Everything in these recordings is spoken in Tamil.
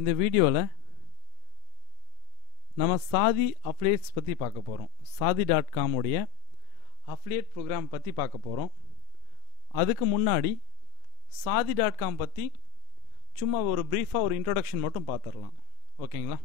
இந்த வீடியோவில் நம்ம சாதி அஃபிலியேட்ஸ் பற்றி பார்க்க போகிறோம். சாதி.com உடைய அஃபிலியேட் ப்ரோக்ராம் பற்றி பார்க்க போகிறோம். அதுக்கு முன்னாடி சாதி.com பற்றி சும்மா ஒரு ப்ரீஃபாக ஒரு இன்ட்ரோடக்ஷன் மட்டும் பார்த்துடலாம். ஓகேங்களா?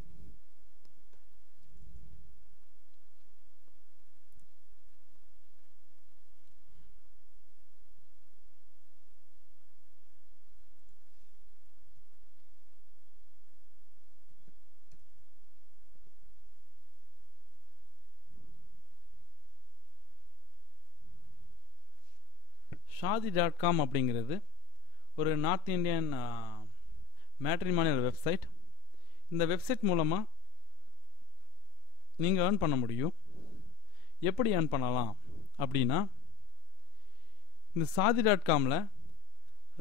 சாதி.com அப்படிங்கிறது ஒரு நார்த் இந்தியன் மேட்ரிமோனியல் வெப்சைட். இந்த வெப்சைட் மூலமாக நீங்கள் ஏர்ன் பண்ண முடியும். எப்படி ஏர்ன் பண்ணலாம் அப்படின்னா, இந்த சாதி.comல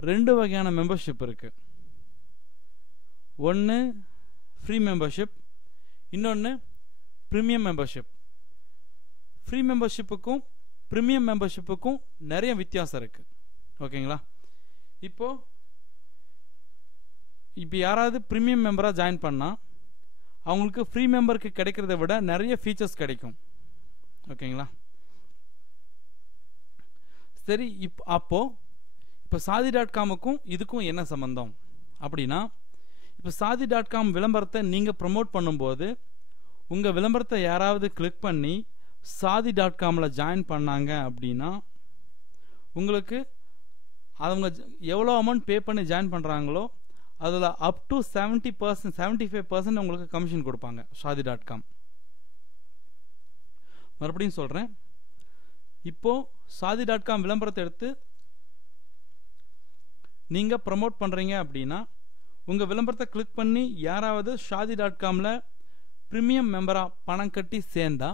2 வகையான மெம்பர்ஷிப் இருக்குது. ஒன்று ஃப்ரீ மெம்பர்ஷிப், இன்னொன்று ப்ரீமியம் மெம்பர்ஷிப். ஃப்ரீ மெம்பர்ஷிப்புக்கும் ப்ரீமியம் மெம்பர்ஷிப்புக்கும் நிறைய வித்தியாசம் இருக்குது. ஓகேங்களா? இப்போ யாராவது ப்ரீமியம் மெம்பராக ஜாயின் பண்ணால் அவங்களுக்கு ஃப்ரீ மெம்பருக்கு கிடைக்கிறத விட நிறைய ஃபீச்சர்ஸ் கிடைக்கும். ஓகேங்களா? சரி, இப்போ சாதி.comக்கும் இதுக்கும் என்ன சம்பந்தம் அப்படின்னா, இப்போ சாதி.com விளம்பரத்தை நீங்கள் ப்ரமோட் பண்ணும்போது உங்கள் விளம்பரத்தை யாராவது கிளிக் பண்ணி சாதி.comல ஜாயின் பண்ணாங்க அப்படின்னா உங்களுக்கு அவங்க எவ்வளோ அமௌண்ட் பே பண்ணி ஜாயின் பண்ணுறாங்களோ அதில் அப் டு 70%, 75% உங்களுக்கு கமிஷன் கொடுப்பாங்க சாதி.com. மறுபடியும் சொல்கிறேன், இப்போது சாதி.com விளம்பரத்தை எடுத்து நீங்கள் ப்ரமோட் பண்ணுறீங்க அப்படின்னா உங்கள் விளம்பரத்தை கிளிக் பண்ணி யாராவது சாதி.comல ப்ரீமியம் மெம்பராக பணம் கட்டி சேர்ந்தா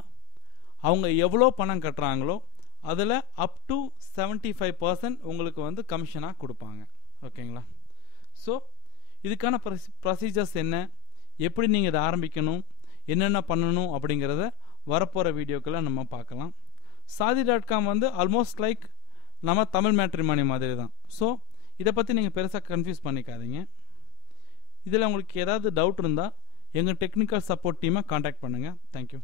அவங்க எவ்வளோ பணம் கட்டுறாங்களோ அதில் அப் டு 75% உங்களுக்கு கமிஷனாக கொடுப்பாங்க. ஓகேங்களா? ஸோ இதுக்கான ப்ரொசீஜர்ஸ் என்ன, எப்படி நீங்கள் இதை ஆரம்பிக்கணும், என்னென்ன பண்ணணும் அப்படிங்கிறத வரப்போகிற வீடியோக்களை நம்ம பார்க்கலாம். சாதி.com ஆல்மோஸ்ட் லைக் நம்ம தமிழ் மேட்ரிமோனி மாதிரி தான். ஸோ இதை பற்றி நீங்கள் பெருசாக கன்ஃபியூஸ் பண்ணிக்காதீங்க. இதில் உங்களுக்கு ஏதாவது டவுட் இருந்தால் எங்கள் டெக்னிக்கல் சப்போர்ட் டீமை காண்டாக்ட் பண்ணுங்கள். தேங்க்யூ.